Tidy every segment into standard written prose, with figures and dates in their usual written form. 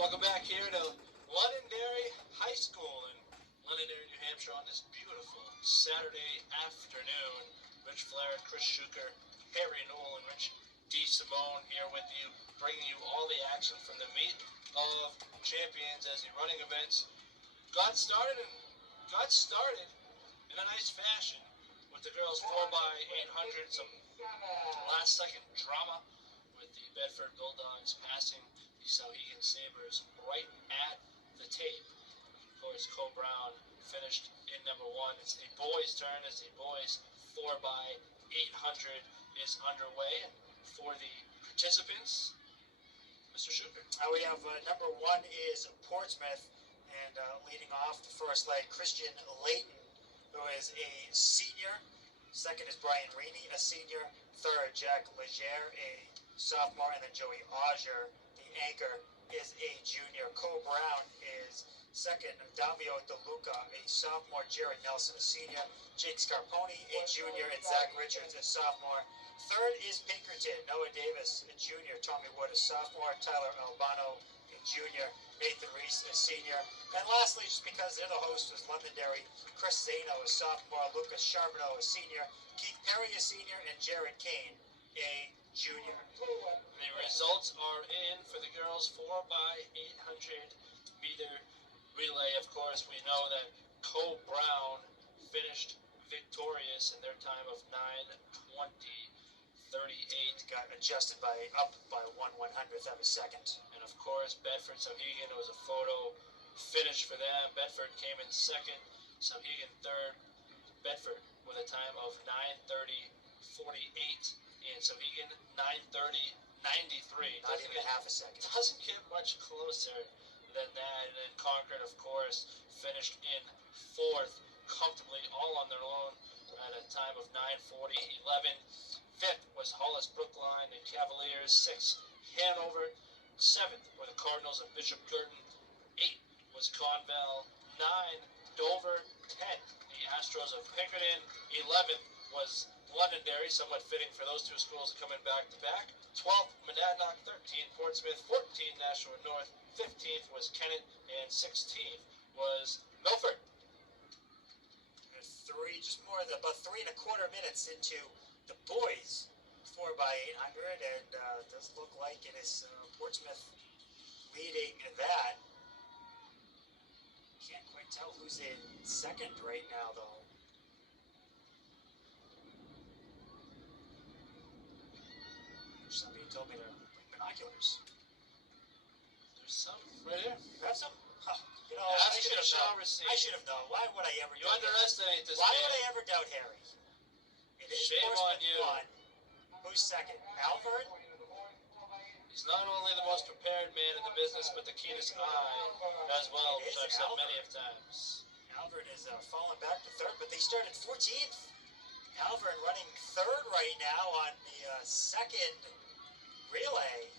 Welcome back here to Londonderry High School in Londonderry, New Hampshire on this beautiful Saturday afternoon. Rich Flair, Chris Schuker, Harry Newell, and Rich D. Simone here with you, bringing you all the action from the Meet of Champions as the running events got started in a nice fashion with the girls 4x800, some last-second drama with the Bedford Bulldogs passing the Sauhegan Sabres right at the tape. Of course, Cole Brown finished in number one. It's the boys' turn as the boys 4x800 is underway. And for the participants, Mr. Schuker. We have number one is Portsmouth, and leading off the first leg, Christian Layton, who is a senior. Second is Brian Reaney, a senior. Third, Jack Legere, a sophomore, and then Joey Auger, the anchor, is a junior. Cole Brown is second. Davio DeLuca, a sophomore. Jared Nelson, a senior. Jake Scarponi, a junior, and Zach Richards, a sophomore. Third is Pinkerton. Noah Davis, a junior. Tommy Wood, a sophomore. Tyler Albano, a junior. Nathan Reese, a senior. And lastly, just because they're the host, was Londonderry, Chris Zano, a sophomore. Lucas Charbonneau, a senior. Keith Perry, a senior. And Jared Kane, a junior. The results are in for the girls 4x800 meter relay. Of course, we know that Cole Brown finished victorious in their time of 9:20:38. Got adjusted up by 1/100th of a second. And of course, Bedford Sauhegan, it was a photo finish for them. Bedford came in second, Sauhegan third. Bedford with a time of 9:30:48, and Sauhegan 9:30:93. Not even half a second. Doesn't get much closer than that. And then Concord, of course, finished in fourth comfortably, all on their own, at a time of 9:40:11. Fifth was Hollis Brookline and Cavaliers. Sixth, Hanover. Seventh were the Cardinals of Bishop Girton. Eighth was Conval. 9, Dover. 10, the Astros of Pinkerton. 11th was Londonderry, somewhat fitting for those two schools coming back to back. 12th, Monadnock. 13, Portsmouth. 14, Nashua North. 15th was Kennett, and 16th was Milford. About 3.25 minutes into the boys 4x800, and it does look like it is Portsmouth leading that. Can't quite tell who's in second right now, though. Somebody told me to bring binoculars. There's some right here. You have some? Huh. You know, Ask I should and have shall known. receive. I should have known. Why would I ever You doubt underestimate this Why man. would I ever doubt Harry? It is Shame Portsmouth on you. one. Who's second? Alfred? He's not only the most prepared man in the business, but the keenest eye as well, It which is I've said Albert. many of times. Alfred is falling back to third, but they started 14th. Alfred running third right now on the second relay.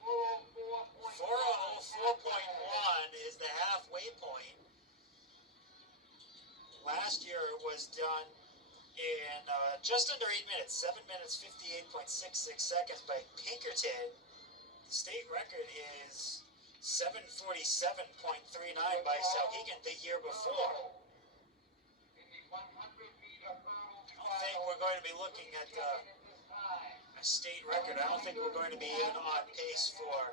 4:04.1 is the halfway point. Last year it was done in just under 8 minutes, 7 minutes 58.66 seconds by Pinkerton. The state record is 7:47.39 by Sauhegan the year before. I don't think we're going to be looking at a state record. I don't think we're going to be even on pace for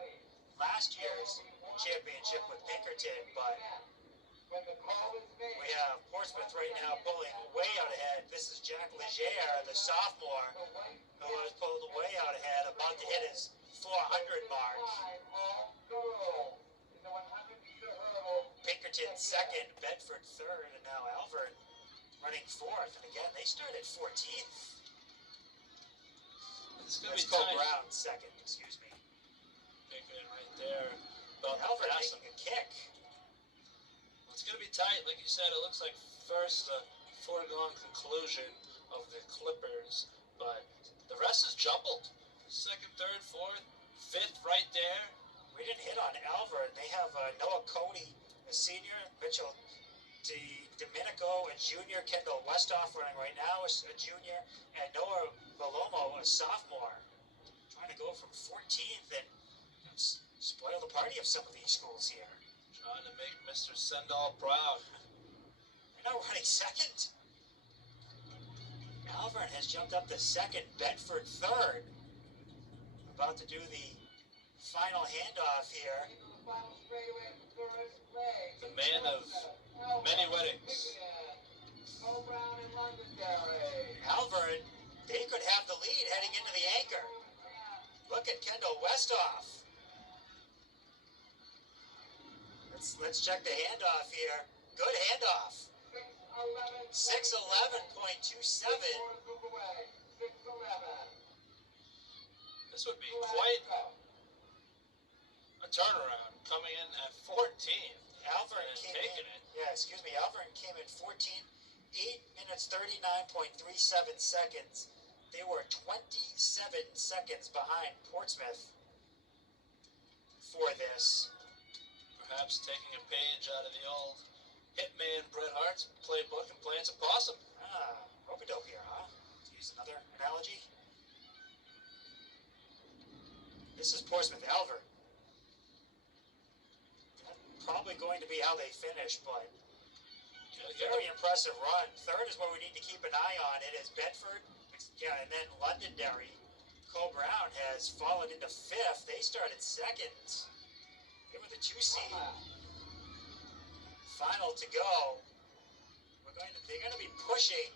last year's championship with Pinkerton, but we have Portsmouth right now pulling way out ahead. This is Jack Legere, the sophomore, who has pulled way out ahead, about to hit his 400 mark. Pinkerton second, Bedford third, and now Alfred running fourth. And again, they started 14th. It's going to Let's be go tight. Brown second, excuse me. Pinkerton right there. About to Alfred pass him. making a kick. It's going to be tight. Like you said, it looks like first the foregone conclusion of the Clippers, but the rest is jumbled. Second, third, fourth, fifth right there. We didn't hit on Alfred. They have Noah Cody, a senior, Mitchell Domenico, a junior, Kendall Westoff running right now, a junior, and Noah Balomo, a sophomore. Trying to go from 14th and spoil the party of some of these schools here. Trying to make Mr. Sendall proud. They're not running second. Malvern has jumped up to second, Bedford third. About to do the final handoff here. The man of many weddings. Malvern, they could have the lead heading into the anchor. Look at Kendall Westhoff. Let's check the handoff here. Good handoff. 6:11.27. This would be quite a turnaround, coming in at 14. Alvern and came taking in. it. Yeah, excuse me. Alvern came in 14, 8 minutes 39.37 seconds. They were 27 seconds behind Portsmouth for this. Perhaps taking a page out of the old hitman Bret Hart's playbook and playing some possum. Rope-a-dope here, huh? To use another analogy. This is Portsmouth Alvern. Probably going to be how they finish, but very impressive run. Third is what we need to keep an eye on. It is Bedford, and then Londonderry. Cole Brown has fallen into fifth. They started second. They were the 2 seed. Final to go. They're going to be pushing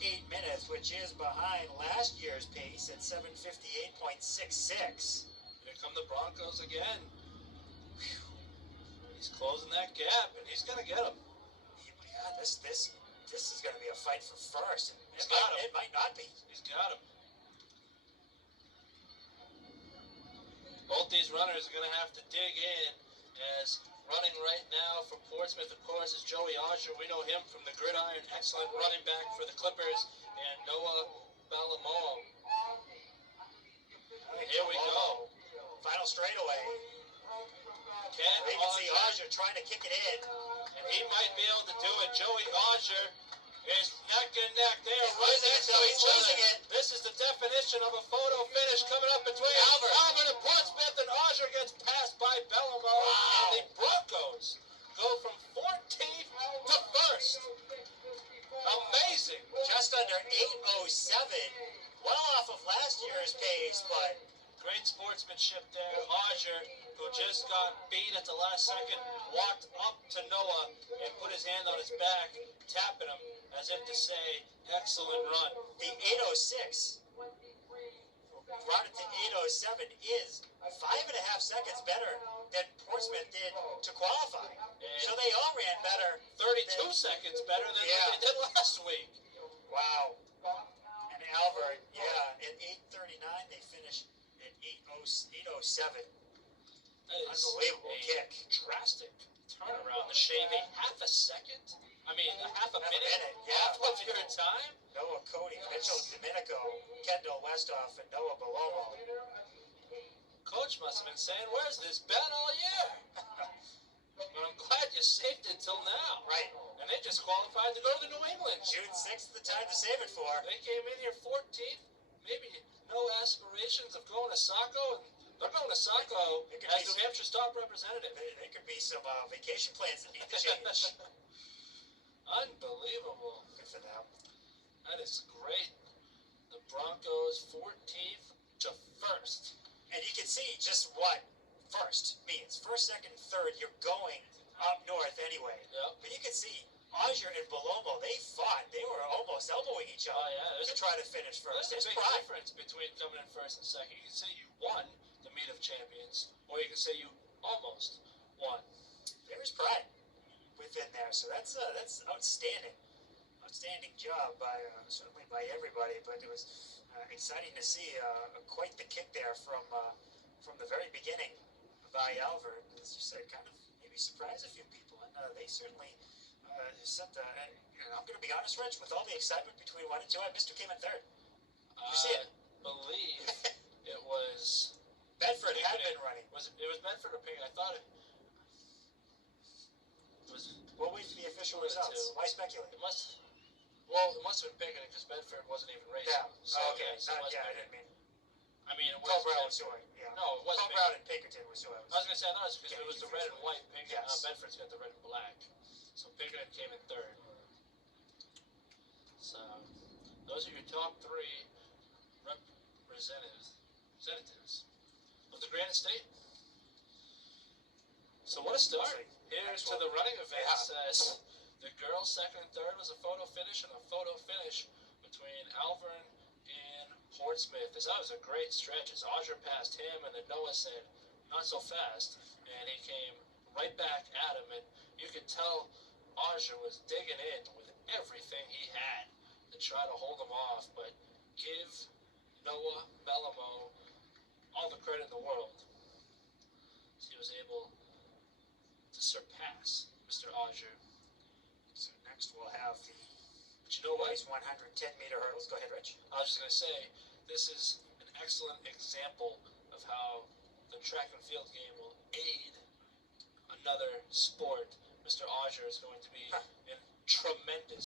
8 minutes, which is behind last year's pace at 7:58.66. Here come the Broncos again. He's closing that gap, and he's going to get him. Yeah, this is going to be a fight for first. It might not be. He's got him. Both these runners are going to have to dig in, as running right now for Portsmouth, of course, is Joey Osher. We know him from the Gridiron, excellent running back for the Clippers, and Noah Ballamore. Here we go. Final straightaway. You can see Osher trying to kick it in. And he might be able to do it. Joey Osher is neck and neck. They are right next to He's each losing other. it. This is the definition of a photo finish coming up between Alvern and Portsmouth, and Osher gets passed by Bellamo. And the Broncos go from 14th to first. Amazing. Just under 8:07. Well off of last year's pace, but great sportsmanship there. Osher, who just got beat at the last second, walked up to Noah and put his hand on his back, tapping him as if to say, excellent run. The 8:06 brought it to 8:07 is 5.5 seconds better than Portsmouth did to qualify. So they all ran better. 32 seconds better than they did last week. Wow. And Alvern, at 8:39 they finished at 8:07. That is unbelievable a kick. Drastic turnaround to shave a half a second. I mean, a half a minute, yeah. half of your time. Noah Cody, Mitchell Domenico, Kendall Westhoff, and Noah Belomo. Coach must have been saying, where's this been all year? But I'm glad you saved it till now. Right. And they just qualified to go to New England. June 6th, the time to save it for. They came in here 14th. Maybe no aspirations of going to Saco, and they're going to Saco as New Hampshire's top representative. There could be some vacation plans that need to change. Unbelievable. Good for them. That is great. The Broncos 14th to first. And you can see just what first means. First, second, third, you're going up north anyway. Yep. But you can see Osher and Belomo, they fought. They were almost elbowing each other to try to finish first. There's a big difference between coming in first and second. You can say you won the meet of champions, or you can say you almost won. There is pride within there, so that's outstanding. Outstanding job by certainly by everybody, but it was exciting to see quite the kick there from the very beginning by Alvern. As you said, kind of maybe surprised a few people, and they certainly sent the. I'm going to be honest, Rich, with all the excitement between 1 and 2, I missed who came in third. Did you see it? I believe it was Bedford had been running. It was Bedford or Pickett? I thought it was. We'll wait for the official results. Why speculate? It must have been Pickett because Bedford wasn't even racing. Yeah. So, okay. so I didn't mean. I mean, it was Cole Brown was who yeah. No, it wasn't. Cole Brown and Pinkerton was who I was. I was going to say, I thought it was because it was the red and white. Yes. Bedford's got the red and black. So Pinkerton came in third. So, those are your top three representatives of the Granite State. So what a start. Here's to the running events as the girls' second and third was a photo finish, and a photo finish between Alvern and Portsmouth. That was a great stretch as Audra passed him, and then Noah said, not so fast, and he came right back at him, and you could tell Audra was digging in with everything he had to try to hold him off, but give Noah Bellomo all the credit in the world. So he was able to surpass Mr. Audra. So next we'll have the boys 110-meter hurdles. Go ahead, Rich. I was just going to say, this is an excellent example of how the track and field game will aid another sport. Mr. Audra is going to be in tremendous